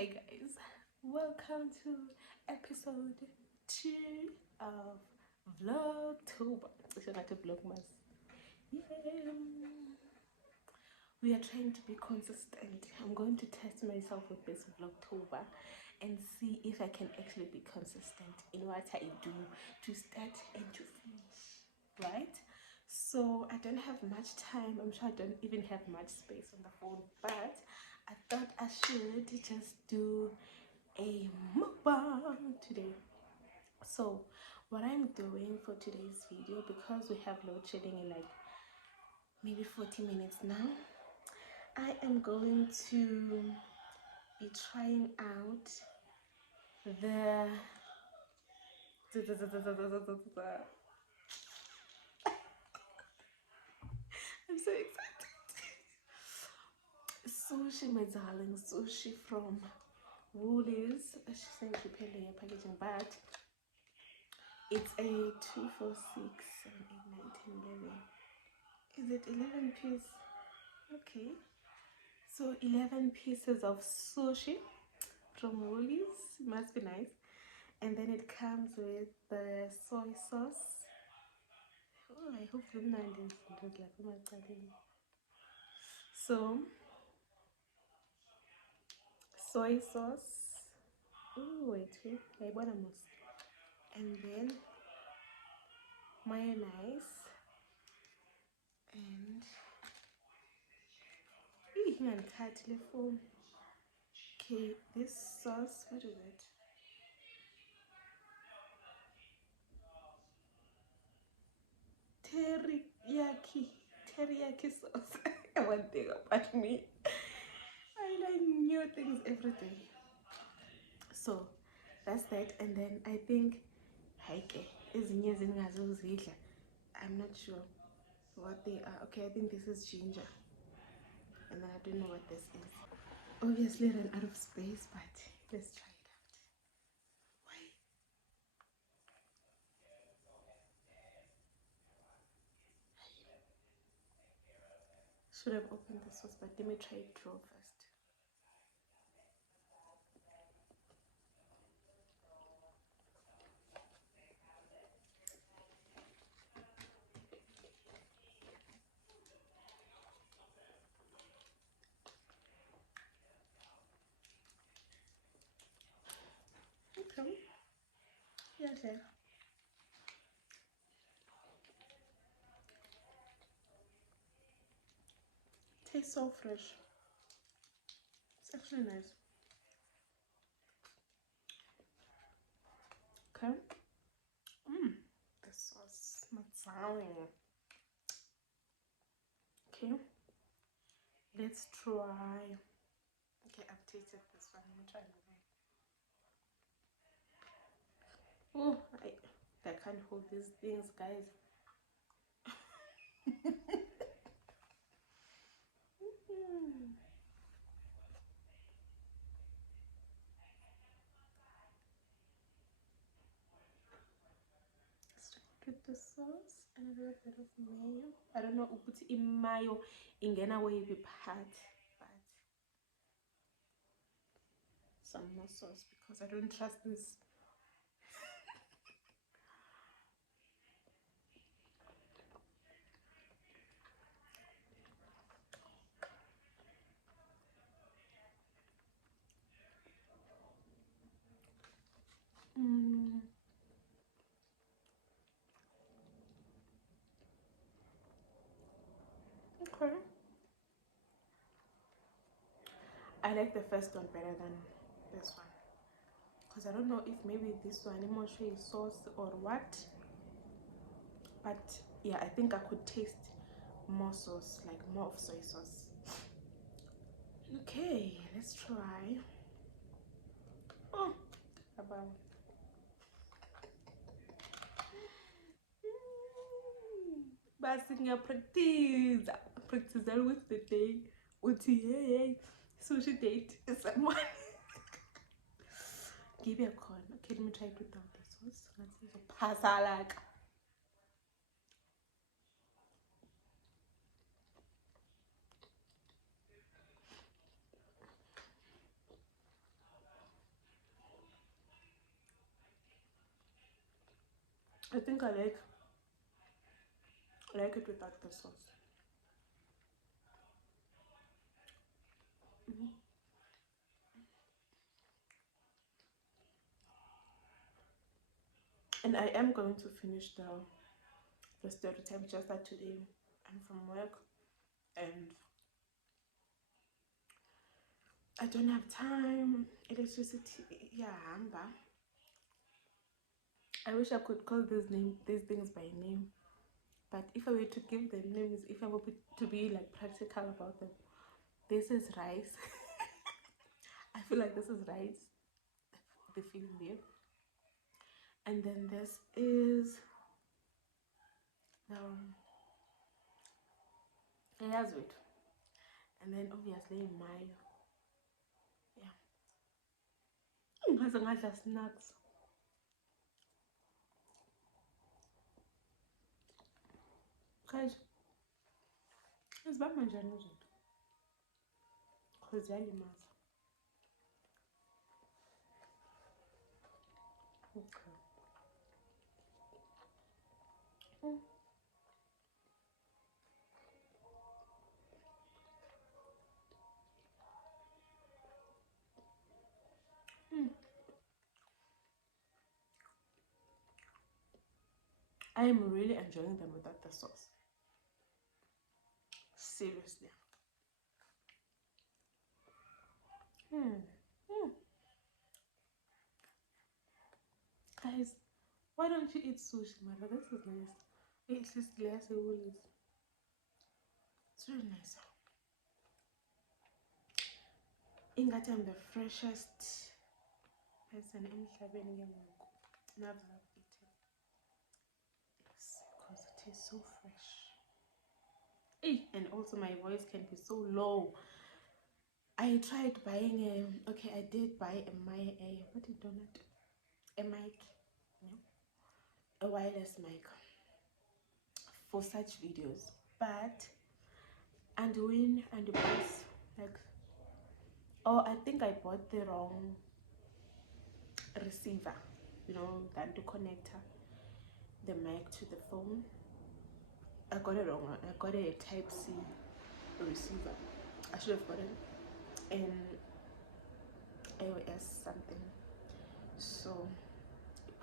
Hi guys, welcome to episode 2 of Vlogtober. It's like a Vlogmas. Yeah. We are trying to be consistent. I'm going to test myself with this Vlogtober and see if I can actually be consistent in what I do to start and to finish, right? So I don't have much time. I'm sure I don't even have much space on the phone, but I thought I should just do a mukbang today. So what I'm doing for today's video, because we have load shedding in like maybe 40 minutes now, I am going to be trying out the I'm so excited. Sushi, my darling, sushi from Woolies. She's saying prepare layer packaging, but it's a 2, 4, 6, 7, 8, 9, 10, 11. Is it 11 piece? Okay. So 11 pieces of sushi from Woolies. Must be nice. And then it comes with the soy sauce. Oh, I hope the nine is like so soy sauce. Oh wait, I bought a mousse. And then mayonnaise and okay, this sauce, what is it? Teriyaki sauce. One thing about me, I like new things every day. So that's that. And then I think I'm not sure what they are. Okay, I think this is ginger, and then I don't know what this is. Obviously ran out of space, but let's try it out. Why? Should have opened the sauce, but let me try it raw first. Okay. Yeah, okay. Tastes so fresh. It's actually nice. Okay. The sauce. Okay. Let's try. Okay, I've tasted this one. Let me try another. Oh, I can't hold these things, guys. Get the sauce and a little bit of mayo. I don't know ukuthi imayo ingena wavy part, but some more sauce because I don't trust this. Okay. I like the first one better than this one because I don't know if maybe this one I'm not sure is sauce or what, but yeah, I think I could taste more sauce, like more of soy sauce. Okay, let's try. Oh, about basi practice with the day uthi hey sushi date someone give you a call. Okay, let me try it without the sauce. Let's see. Pasalak. I think I like it without the sauce. And I am going to finish the stereotype. Just that today I'm from work and I don't have time. Electricity, yeah, Amber. I wish I could call these things by name. But if I were to give them names, if I were to be like practical about them, this is rice. I feel like this is rice, the feeling there. And then this is yazwit. And then obviously mayo. Yeah. Ngaze ngadla snacks. Guys, izibamba njani izinto? Because ziyalimaza. Okay. I am really enjoying them without the sauce. Seriously. Guys, why don't you eat sushi, mother? This is nice. It's just less woolies. It's really nice. Ingathi I'm the freshest person emhlabeni ke ngoku. Never have eaten. Yes, because it is so fresh. And also my voice can be so low. I tried buying I did buy what did Donut? A mic, a wireless mic for such videos, but and bus like, I think I bought the wrong receiver, than to connect the mic to the phone. I got it wrong. I got a type C receiver. I should have gotten an iOS something. So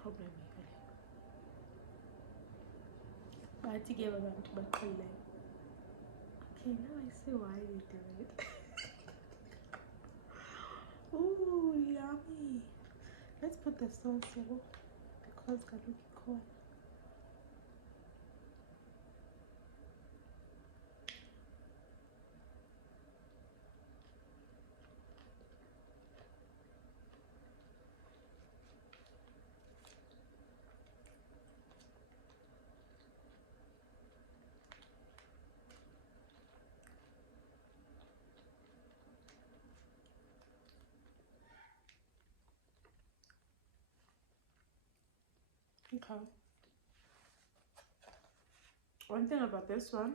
problem. But to give them to okay, now I see why you do it. Ooh, yummy. Let's put the sauce here because galuki corn. Okay. One thing about this one,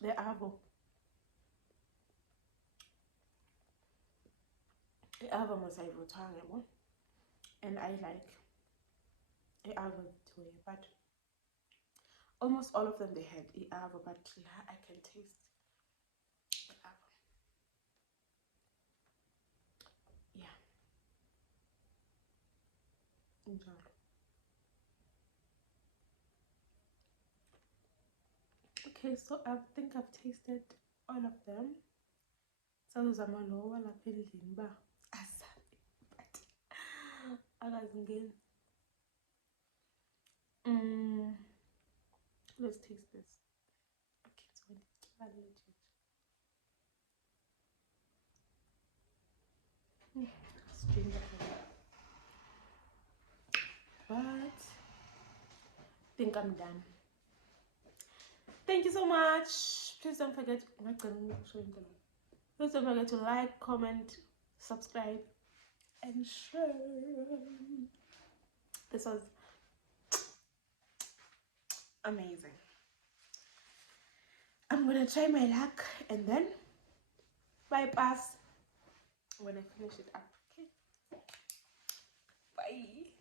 the avo. The avo was and I like the avo too, but almost all of them they had the avo, but I can taste the avo. Yeah. Enjoy. Okay, so I think I've tasted all of them. So zamalowa lapha endlini ba asabi, but akazingeni. Let's taste this. Okay, so legit. String that. But I think I'm done. Thank you so much. Please don't forget. Please don't forget to like, comment, subscribe, and share. This was amazing. I'm gonna try my luck and then bypass. when I finish it up. Okay, bye.